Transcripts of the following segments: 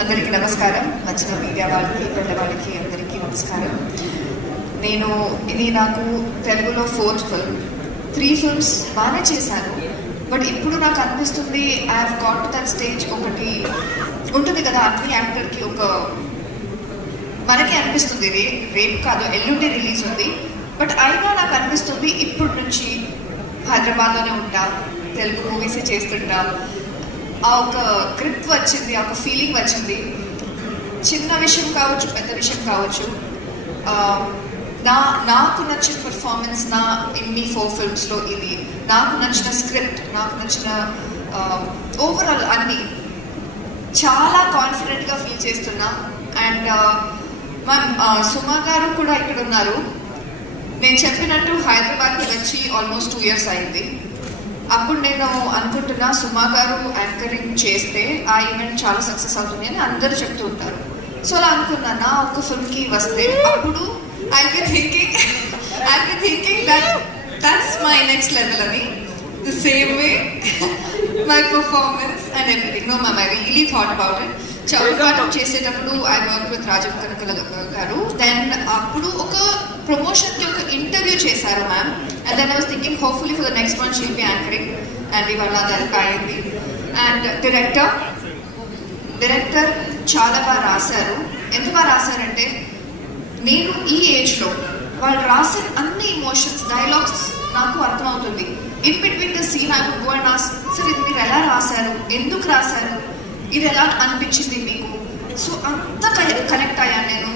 అందరికీ నమస్కారం. వచ్చిన మీడియా వాళ్ళకి, పెద్దవాళ్ళకి అందరికీ నమస్కారం. ఇది నాకు తెలుగులో 4th ఫిల్మ్. 3 ఫిల్మ్స్ బాగానే చేశాను. బట్ ఇప్పుడు నాకు అనిపిస్తుంది I have got to that stage. ఒకటి ఉంటుంది కదా అన్ని యాక్టర్కి మనకి అనిపిస్తుంది రేపు కాదు ఎల్లుండి రిలీజ్ ఉంది. బట్ అయినా నాకు అనిపిస్తుంది ఇప్పటి నుంచి హైదరాబాద్లోనే ఉంటా, తెలుగు మూవీసే చేస్తుంటా. ఆ ఒక గ్రిప్ వచ్చింది, ఆ ఒక ఫీలింగ్ వచ్చింది. చిన్న విషయం కావచ్చు, పెద్ద విషయం కావచ్చు. నాకు నచ్చిన పర్ఫార్మెన్స్ ఇన్ని 4 ఫిల్మ్స్లో ఇది, నాకు నచ్చిన స్క్రిప్ట్, నాకు నచ్చిన ఓవరాల్ అన్నీ చాలా కాన్ఫిడెంట్గా ఫీల్ చేస్తున్నా. అండ్ సుమా గారు కూడా ఇక్కడ ఉన్నారు. నేను చెప్పినట్టు హైదరాబాద్కి వచ్చి ఆల్మోస్ట్ 2 years అయింది. అప్పుడు నేను అనుకుంటున్నా సుమా గారు యాంకరింగ్ చేస్తే ఆ ఈవెంట్ చాలా సక్సెస్ అవుతుంది అని అందరూ చెప్తూ ఉంటారు. సో అలా అనుకున్నా నా ఒక్క ఫిల్మ్కి వస్తే అప్పుడు I be thinking that's my next level అని. The same way my performance and everything. No ma'am, I really thought about it. చౌరపాఠం చేసేటప్పుడు I work with Rajeev Kanakala గారు. దెన్ అప్పుడు ఒక ప్రమోషన్కి ఒక ఇంటర్వ్యూ చేశారు ma'am. And then I was thinking hopefully for the next one she'll be anchoring. And ఇవాళ అది అయింది. అండ్ డైరెక్టర్ చాలా బాగా రాశారు. ఎంత బాగా రాశారంటే నేను ఈ ఏజ్లో వాళ్ళు రాసిన అన్ని ఇమోషన్స్, డైలాగ్స్ నాకు అర్థమవుతుంది. In between the scene I would go and ask, sir ఇది మీరు ఎలా రాశారు, ఎందుకు రాశారు, ఇది ఎలా అనిపించింది మీకు? సో అంత కనెక్ట్ అయ్యాను నేను.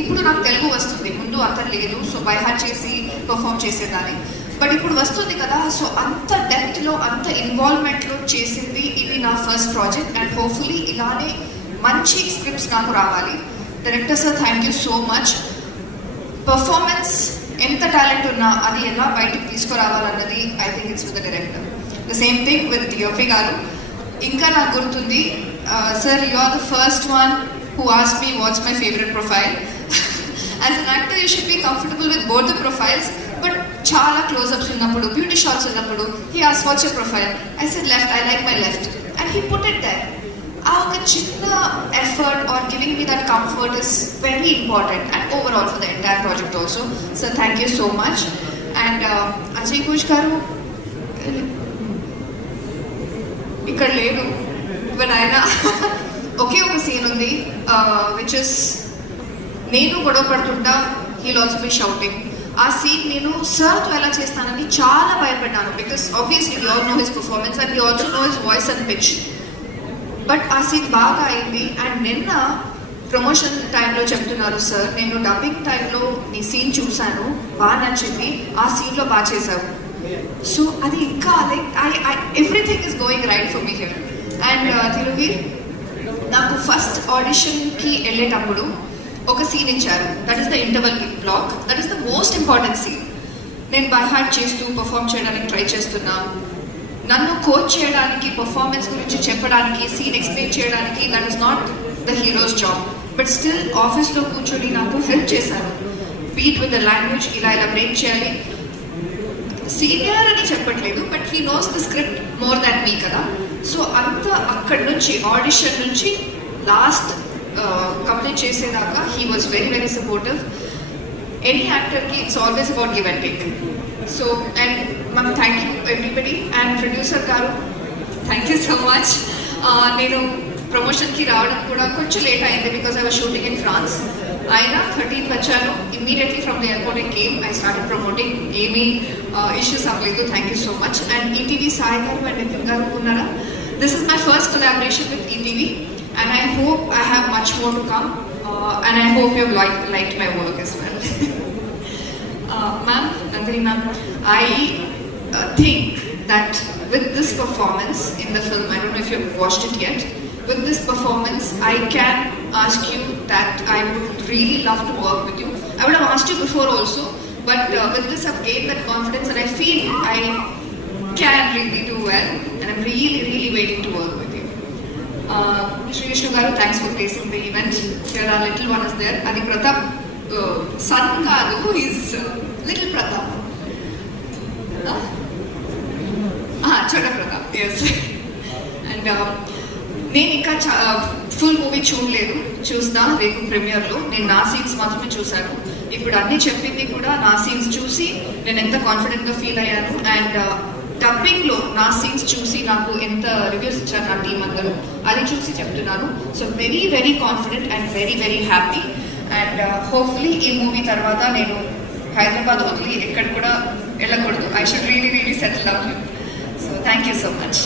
ఇప్పుడు నాకు తెలుగు వస్తుంది, ముందు అంత లేదు. సో బై హార్ట్ చేసి పర్ఫామ్ చేసేదాన్ని. బట్ ఇప్పుడు వస్తుంది కదా, సో అంత డెప్త్లో, అంత ఇన్వాల్వ్మెంట్లో చేసింది ఇది నా ఫస్ట్ ప్రాజెక్ట్. అండ్ హోప్ఫుల్లీ ఇలానే మంచి స్క్రిప్ట్స్ నాకు రావాలి. Director sir, thank you so much. Performance ఎంత టాలెంట్ ఉన్నా అది ఎలా బయటకు తీసుకురావాలన్నది I think it's with the director. The same thing with DOP గారు. ఇంకా నాకు గుర్తుంది, sir you are the first one who asked me what's my favourite profile. As an actor you should be comfortable with both the profiles. But చాలా closeups ఉన్నప్పుడు, beauty shots ఉన్నప్పుడు he asked what's your profile. I said left, I like my left. And he put it there. ఆ ఒక చిన్న effort or giving me that comfort is very important and overall for the entire project also. So thank you so much. And Ajay Ghosh garu ఇక్కడ లేడు, బట్ ఆయన ఒకే ఒక సీన్ ఉంది which is నేను గొడవ పడుతుంటా, హీల్ ఆల్సో బి షౌటింగ్. ఆ సీన్ నేను సార్తో ఎలా చేస్తానని చాలా భయపడ్డాను. Because obviously we all know his performance and we also know his voice and pitch. But ఆ సీన్ బాగా అయింది. అండ్ నిన్న ప్రమోషన్ టైంలో చెప్తున్నారు, సార్ నేను డబ్బింగ్ టైంలో నీ సీన్ చూశాను, బాగా నచ్చింది, ఆ సీన్లో బాగా చేశావు. సో అది ఇంకా like everything is going right for me here. And Thiruveer, నాకు ఫస్ట్ ఆడిషన్కి వెళ్ళేటప్పుడు ఒక సీన్ ఇచ్చారు. That is the interval block. That is the most important scene. నేను బై హార్ట్ చేస్తూ పర్ఫామ్ చేయడానికి ట్రై చేస్తున్నా. నన్ను కోచ్ చేయడానికి, పర్ఫార్మెన్స్ గురించి చెప్పడానికి, సీన్ ఎక్స్ప్లెయిన్ చేయడానికి that is not the hero's job. But still ఆఫీస్లో కూర్చొని నాకు హెల్ప్ చేశారు. బీట్ విత్ ద లాంగ్వేజ్, ఇలా బ్రేక్ చేయాలి. సీనియర్ అని చెప్పట్లేదు, but he knows the script more than me కదా. సో అంత అక్కడి నుంచి ఆడిషన్ నుంచి లాస్ట్ కంప్లీట్ చేసేదాకా he was very very supportive. Any యాక్టర్కి it's always about give and take. So and ma'am thank you everybody. And producer గారు thank you so much. నేను ప్రమోషన్కి రావడం కూడా కొంచెం లేట్ అయింది because I was shooting in France. అయినా 13th వచ్చాను. Immediately from the airport I came, I started promoting. ఏమీ ఇష్యూస్ అవ్వలేదు. Thank you so much. And ETV Sai గారు అండ్ నితిన్ గారు ఉన్నారా? This is my first collaboration with ETV and I hope I have much more to come, and I hope you have liked my work as well. Ma'am, Nandini ma'am, I think that with this performance in the film, I don't know if you have watched it yet, with this performance I can ask you that I would really love to work with you. I would have asked you before also, but with this I've gained that confidence and I feel I can really do well, and I'm really waiting to work with you. Shri Vishnu garu, thanks for gracing the event. Here our little one is there. Adi Pratap, son kaadu, he's little Pratap. Chota Pratap, yes. And నేను ఇంకా full movie చూడలేదు, చూస్తా రేపు ప్రీమియర్లో. నేను నా సీన్స్ మాత్రమే చూశాను. ఇప్పుడు అన్నీ చెప్పింది కూడా నా సీన్స్ చూసి నేను ఎంత కాన్ఫిడెంట్గా ఫీల్ అయ్యాను. అండ్ డబ్బింగ్లో నా సీన్స్ చూసి నాకు ఎంత రివ్యూస్ ఇచ్చారు నా టీం అందరూ, అది చూసి చెప్తున్నాను. So very confident and very happy. And hopefully ఈ మూవీ తర్వాత నేను హైదరాబాద్ వదిలి ఎక్కడ కూడా వెళ్ళకూడదు. I should really settle down. So thank you so much.